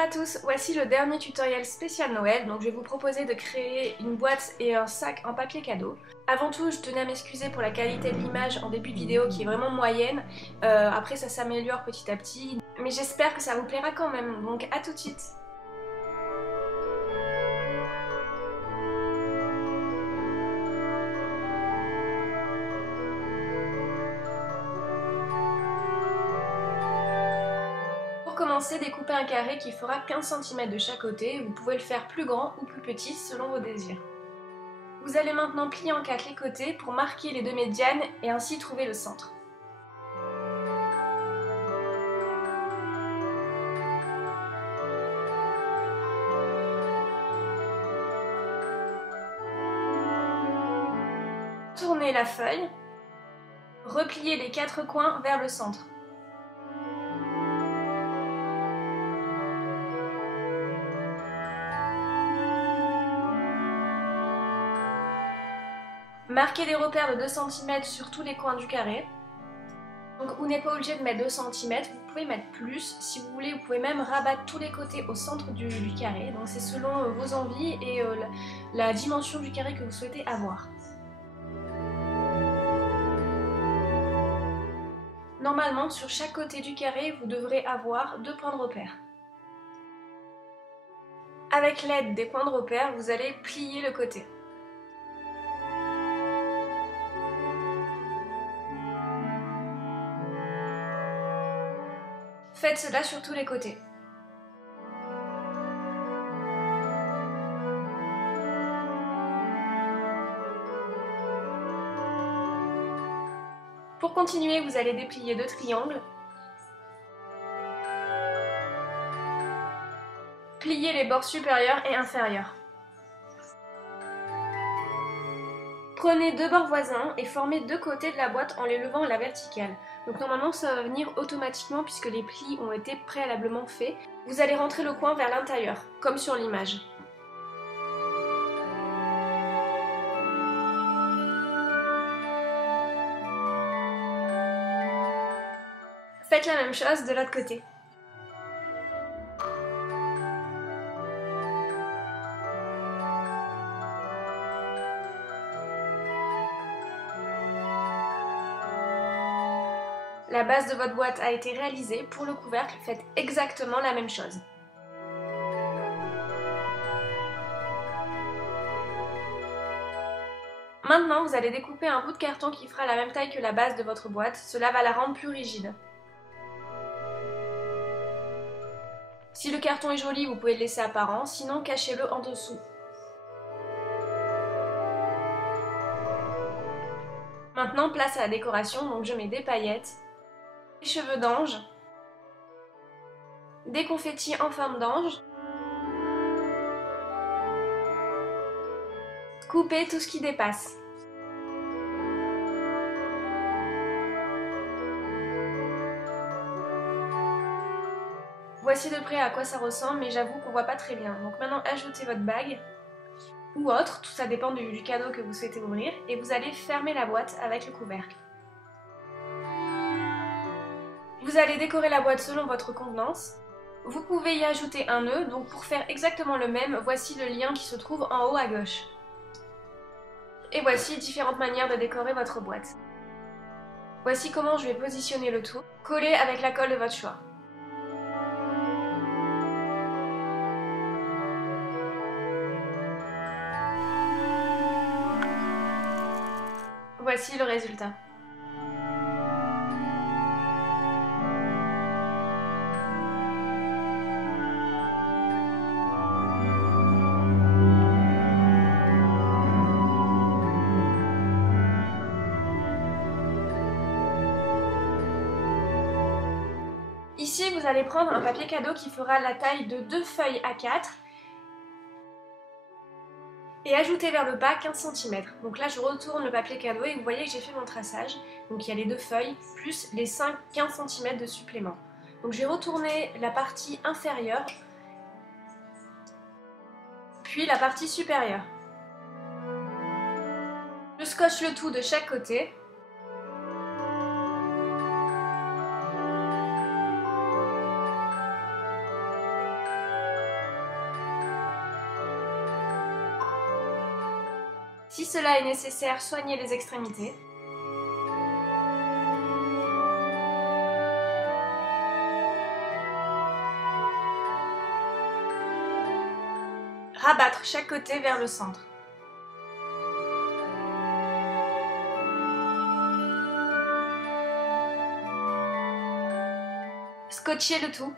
Bonjour à tous, voici le dernier tutoriel spécial Noël. Donc je vais vous proposer de créer une boîte et un sac en papier cadeau. Avant tout, je tenais à m'excuser pour la qualité de l'image en début de vidéo qui est vraiment moyenne. Après ça s'améliore petit à petit, mais j'espère que ça vous plaira quand même, donc à tout de suite. Pour commencer, découpez un carré qui fera 15 cm de chaque côté. Vous pouvez le faire plus grand ou plus petit selon vos désirs. Vous allez maintenant plier en 4 les côtés pour marquer les deux médianes et ainsi trouver le centre. Tournez la feuille, repliez les 4 coins vers le centre. Marquez des repères de 2 cm sur tous les coins du carré. Donc vous n'êtes pas obligé de mettre 2 cm, vous pouvez mettre plus. Si vous voulez, vous pouvez même rabattre tous les côtés au centre du carré. Donc c'est selon vos envies et la dimension du carré que vous souhaitez avoir. Normalement, sur chaque côté du carré, vous devrez avoir 2 points de repère. Avec l'aide des points de repère, vous allez plier le côté. Faites cela sur tous les côtés. Pour continuer, vous allez déplier 2 triangles. Pliez les bords supérieurs et inférieurs. Prenez 2 bords voisins et formez 2 côtés de la boîte en les levant à la verticale. Donc normalement ça va venir automatiquement puisque les plis ont été préalablement faits. Vous allez rentrer le coin vers l'intérieur, comme sur l'image. Faites la même chose de l'autre côté. La base de votre boîte a été réalisée. Pour le couvercle, faites exactement la même chose. Maintenant, vous allez découper un bout de carton qui fera la même taille que la base de votre boîte. Cela va la rendre plus rigide. Si le carton est joli, vous pouvez le laisser apparent, sinon cachez-le en dessous. Maintenant, place à la décoration, donc je mets des paillettes, des cheveux d'ange, des confettis en forme d'ange. Coupez tout ce qui dépasse. Voici de près à quoi ça ressemble, mais j'avoue qu'on voit pas très bien. Donc maintenant, ajoutez votre bague ou autre, tout ça dépend du cadeau que vous souhaitez ouvrir, et vous allez fermer la boîte avec le couvercle. Vous allez décorer la boîte selon votre convenance. Vous pouvez y ajouter un nœud, donc pour faire exactement le même, voici le lien qui se trouve en haut à gauche. Et voici différentes manières de décorer votre boîte. Voici comment je vais positionner le tout. Collez avec la colle de votre choix. Voici le résultat. Ici, vous allez prendre un papier cadeau qui fera la taille de 2 feuilles A4 et ajouter vers le bas 15 cm. Donc là, je retourne le papier cadeau et vous voyez que j'ai fait mon traçage. Donc il y a les 2 feuilles plus les 15 cm de supplément. Donc je vais retourner la partie inférieure, puis la partie supérieure. Je scotche le tout de chaque côté. Si cela est nécessaire, soignez les extrémités. Rabattre chaque côté vers le centre. Scotcher le tout.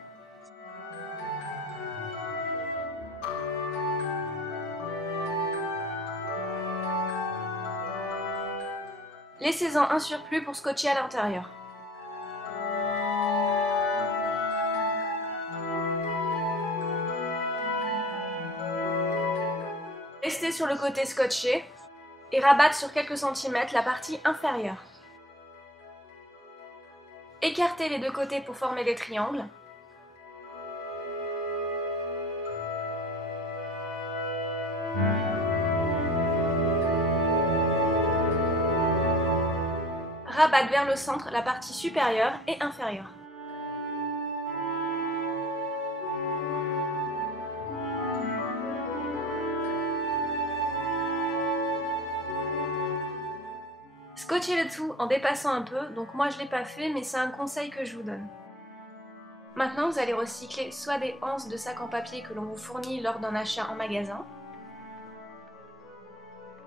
Laissez-en un surplus pour scotcher à l'intérieur. Restez sur le côté scotché et rabattre sur quelques centimètres la partie inférieure. Écartez les deux côtés pour former des triangles. Rabattre vers le centre la partie supérieure et inférieure. Scotchez le tout en dépassant un peu, donc moi je ne l'ai pas fait mais c'est un conseil que je vous donne. Maintenant vous allez recycler soit des anses de sacs en papier que l'on vous fournit lors d'un achat en magasin.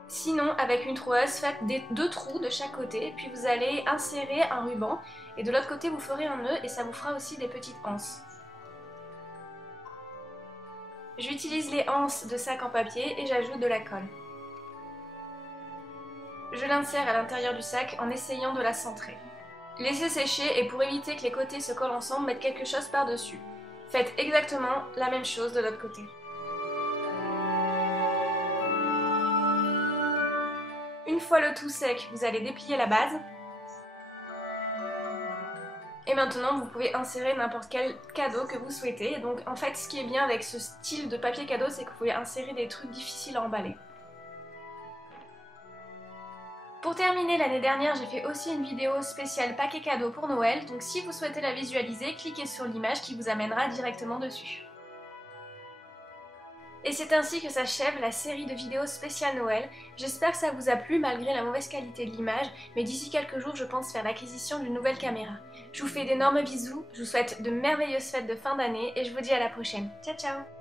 Sinon avec une troueuse faites deux trous de chaque côté puis vous allez insérer un ruban et de l'autre côté vous ferez un nœud et ça vous fera aussi des petites anses. J'utilise les anses de sacs en papier et j'ajoute de la colle. Je l'insère à l'intérieur du sac en essayant de la centrer. Laissez sécher et pour éviter que les côtés se collent ensemble, mettez quelque chose par-dessus. Faites exactement la même chose de l'autre côté. Une fois le tout sec, vous allez déplier la base. Et maintenant, vous pouvez insérer n'importe quel cadeau que vous souhaitez. Donc en fait, ce qui est bien avec ce style de papier cadeau, c'est que vous pouvez insérer des trucs difficiles à emballer. Pour terminer, l'année dernière, j'ai fait aussi une vidéo spéciale paquet cadeau pour Noël, donc si vous souhaitez la visualiser, cliquez sur l'image qui vous amènera directement dessus. Et c'est ainsi que s'achève la série de vidéos spéciales Noël. J'espère que ça vous a plu malgré la mauvaise qualité de l'image, mais d'ici quelques jours, je pense faire l'acquisition d'une nouvelle caméra. Je vous fais d'énormes bisous, je vous souhaite de merveilleuses fêtes de fin d'année et je vous dis à la prochaine. Ciao ciao!